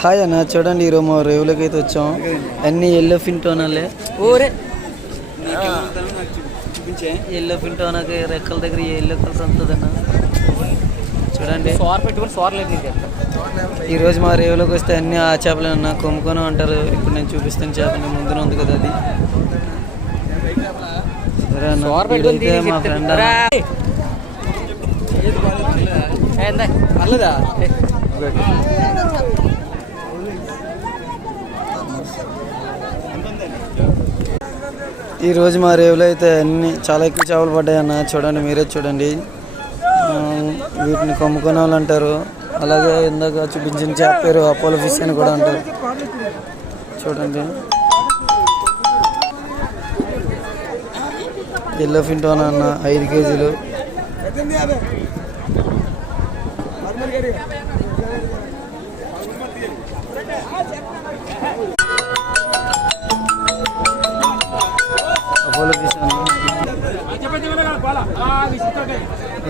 Hi అన్న చూడండి ఈరోజు మా రేవులకి అయితే వచ్చాం. అన్ని ఎల్లో ఫింటోనాలే ఊరే చూపించే. ఎల్లో ఫింటోనాకి రెక్కల దగ్గర ఎల్లో కలర్ ఉంటుందన్న? చూడండి. సోర్ పెట్టుకొని సోర్ లేదు ఈరోజు మా రేవులోకి వస్తే అన్ని ఆ చేపలు అన్న. కొమ్ముకొని అంటారు ఇప్పుడు నేను చూపిస్తాను చేపని ముందున ఉంది కదా అది. మా ఫ్రెండ్ పర్లేదా? ఈరోజు మా రేవులో అయితే అన్ని చాలా ఎక్కువ చేపలు పడ్డాయి అన్న చూడండి మీరే చూడండి. వీటిని కొమ్ముకునే వాళ్ళు అంటారు. అలాగే ఇందాక చూపించిన చేప పేరు అపోలో ఫిష్ అని కూడా అంటారు. చూడండి. ఎల్లో ఫింటోనా అన్న ఐదు కేజీలు.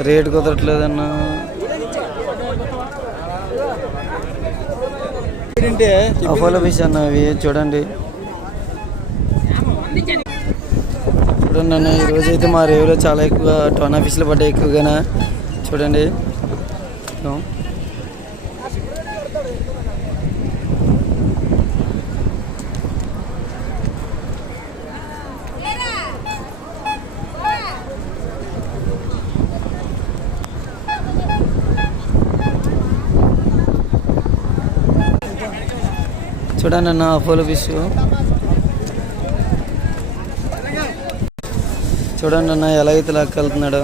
రేట్ కుదరట్లేదన్న. అపోలో ఫిష్ అన్న అవి చూడండి. చూడండి అన్న ఈరోజు అయితే మా రేవులో చాలా ఎక్కువ టోనా ఫిష్లు పడ్డాయి ఎక్కువగానే. చూడండి. చూడండి అన్న అపోలో ఫిష్ చూడండి అన్న ఎలా అయితే లాక్కెళ్తున్నాడో.